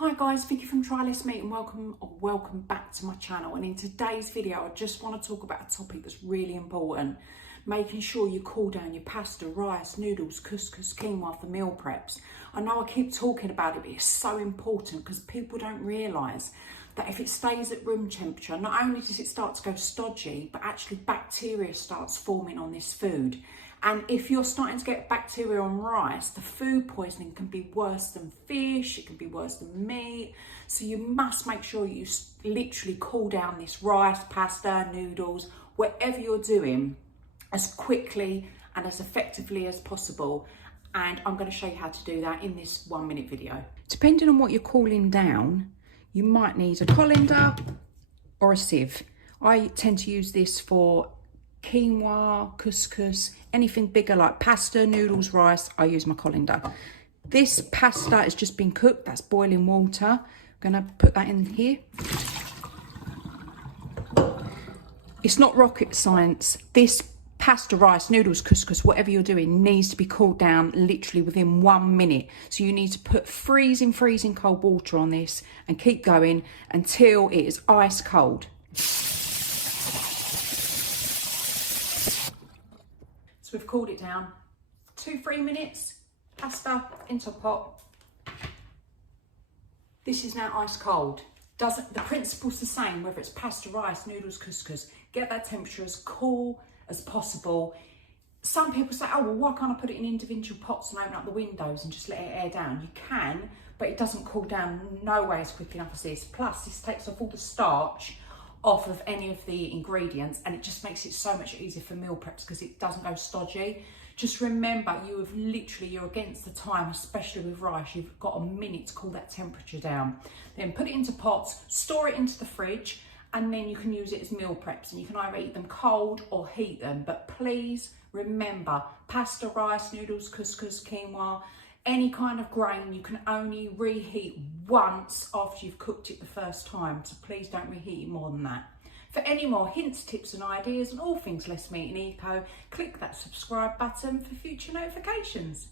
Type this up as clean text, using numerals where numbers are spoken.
Hi guys, Vicky from Trylessmeat and welcome back to my channel. And in today's video, I just want to talk about a topic that's really important. Making sure you cool down your pasta, rice, noodles, couscous, quinoa for meal preps. I know I keep talking about it, but it's so important because people don't realise that if it stays at room temperature, not only does it start to go stodgy, but actually bacteria starts forming on this food. And if you're starting to get bacteria on rice, the food poisoning can be worse than fish, it can be worse than meat. So you must make sure you literally cool down this rice, pasta, noodles, whatever you're doing, as quickly and as effectively as possible. And I'm going to show you how to do that in this 1 minute video. Depending on what you're cooling down, you might need a colander or a sieve. I tend to use this for quinoa, couscous, anything bigger like pasta, noodles, rice. I use my colander. This pasta has just been cooked, that's boiling water. I'm going to put that in here. It's not rocket science. This pasta, rice, noodles, couscous, whatever you're doing needs to be cooled down literally within 1 minute. So you need to put freezing cold water on this and keep going until it is ice cold. So we've cooled it down, 2-3 minutes, pasta into a pot. This is now ice cold. The principle's the same, whether it's pasta, rice, noodles, couscous. Get that temperature as cool as possible. Some people say, oh, well, why can't I put it in individual pots and open up the windows and just let it air down? You can, but it doesn't cool down no way as quick enough as this. Plus, this takes off all the starch off of any of the ingredients, and it just makes it so much easier for meal preps because it doesn't go stodgy. Just remember, you're against the time, especially with rice. You've got a minute to cool that temperature down. Then put it into pots, store it into the fridge, and then you can use it as meal preps, and you can either eat them cold or heat them. But please remember, pasta, rice, noodles, couscous, quinoa, any kind of grain, you can only reheat once after you've cooked it the first time. So please don't reheat it more than that. For any more hints, tips and ideas on all things less meat and eco, click that subscribe button for future notifications.